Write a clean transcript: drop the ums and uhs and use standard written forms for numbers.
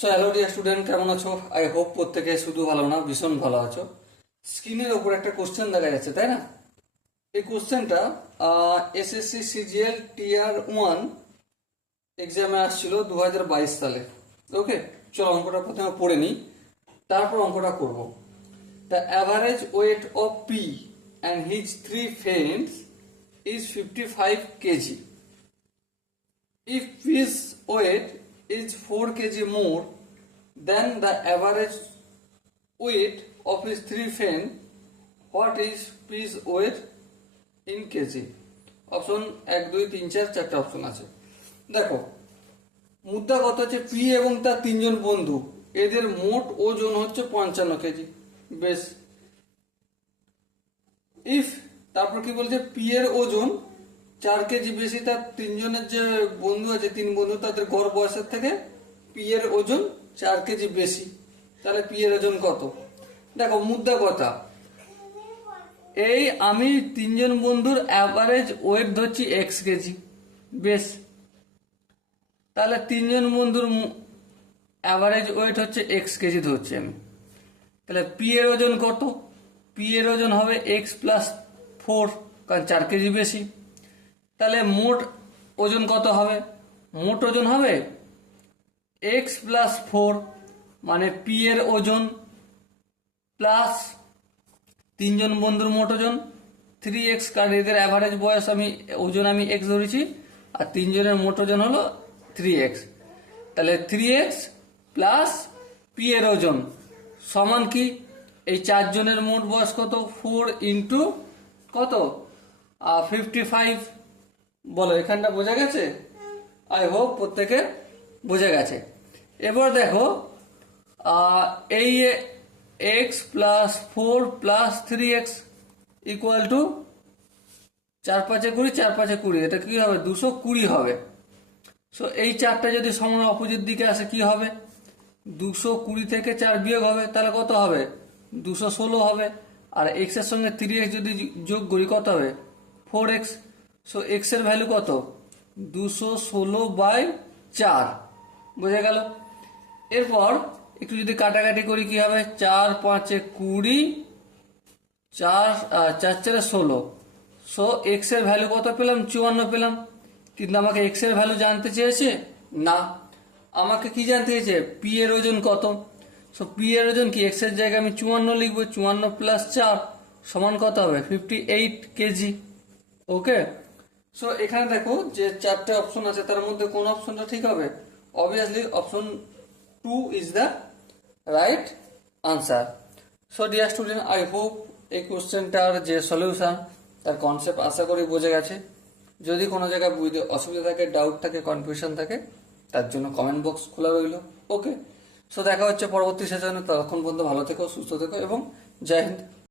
So hello dear student, কেমন আছো? I hope প্রত্যেকে শুধু ভালো না, ভীষণ ভালো আছো। স্ক্রিনের ওপর একটা কোশ্চেন দেখা যাচ্ছে, তাই না? এই কোশ্চেনটা এসএসসি সিজিএল টিআর 1 এক্সামে আসছিল 2022 সালে। ওকে, চলো অঙ্কটা প্রথমে পড়ে নিই, তারপর অঙ্কটা করব। The average weight of P and his 3 friends is 55 KG. If P's weight is 4 kg more than the average weight of his 3 friends, what is P's weight in kg? Option 1 2 3 4 চারটা অপশন আছে। দেখো, মুদ্রা কত হচ্ছে, P এবং তার তিনজন বন্ধু, এদের মোট ওজন হচ্ছে 55 কেজি। বেশ, ইফ তারপর কি বলছে, পি এর ওজন 4 কেজি বেশি, তার তিনজনের যে বন্ধু আছে, তিন বন্ধু, তাদের গড় বয়সের থেকে পি এর ওজন 4 কেজি বেশি। তাহলে পি এর ওজন কত? দেখো, মুদ্রা কথা, এই আমি তিনজন বন্ধুর অ্যাভারেজ ওয়েট ধরছি এক্স কেজি। বেশ, তাহলে তিনজন বন্ধুর অ্যাভারেজ ওয়েট হচ্ছে এক্স কেজি ধরছি আমি। তাহলে পি এর ওজন কত? পি এর ওজন হবে এক্স প্লাস 4, কারণ 4 কেজি বেশি। তাহলে মোট ওজন কত হবে? মোট ওজন হবে এক্স প্লাস 4, মানে পি এর ওজন প্লাস তিনজন বন্ধুর মোট ওজন 3x, কারণ এদের অ্যাভারেজ বয়স ওজন আমি এক্স ধরেছি, আর তিনজনের মোট ওজন হলো 3x। তাহলে 3x প্লাস পি এর ওজন সমান কি? এই চারজনের মোট বয়স কত? 4 ইন্টু কত? 55। বলো, এখানটা বোঝা গেছে? আই হোপ প্রত্যেকে বোঝা গেছে। এবার দেখো, এই x plus 4 plus 3x equal to 4 5 20, 4 5 20, এটা কি হবে? 220 হবে। সো এই চারটা যদি সমান অপোজিট দিকে আসে, কি হবে? 220 থেকে 4 বিয়োগ হবে, তাহলে কত হবে? 216 হবে। আর এক্স এর সঙ্গে 3x যদি যোগ করি, কত হবে? 4x। সো এক্স এর ভ্যালু কত? 216/4। বোঝা গেল? এরপর একটু যদি কাটাকাটি করি, কি হবে? 4 5 20, 4 4 16। সো এক্স এর ভ্যালু কত পেলাম? 54 পেলাম। কিন্তু আমাকে এক্স এর ভ্যালু জানতে চেয়েছে না, আমাকে কি জানতে চেয়েছে? পি এর ওজন কত। সো পি এর ওজন কি? এক্স এর জায়গায় আমি 54 লিখবো। 54 প্লাস 4 সমান কত হবে? 58 কেজি। ওকে, সো এখানে দেখো যে চারটে অপশন আছে, তার মধ্যে কোন অপশনটা ঠিক হবে? Obviously option 2 is the right answer. So dear student, I hope এই কোশ্চেনটার যে সলিউশন, তার কনসেপ্ট আশা করি বোঝা গেছে। যদি কোনো জায়গায় বুঝতে অসুবিধা থাকে, ডাউট থাকে, কনফিউশন থাকে, তার জন্য কমেন্ট বক্স খোলা রইল। ওকে, সো দেখা হচ্ছে পরবর্তী সেশনে। ততক্ষণ পর্যন্ত ভালো থেকো, সুস্থ থেকো এবং জয় হিন্দ।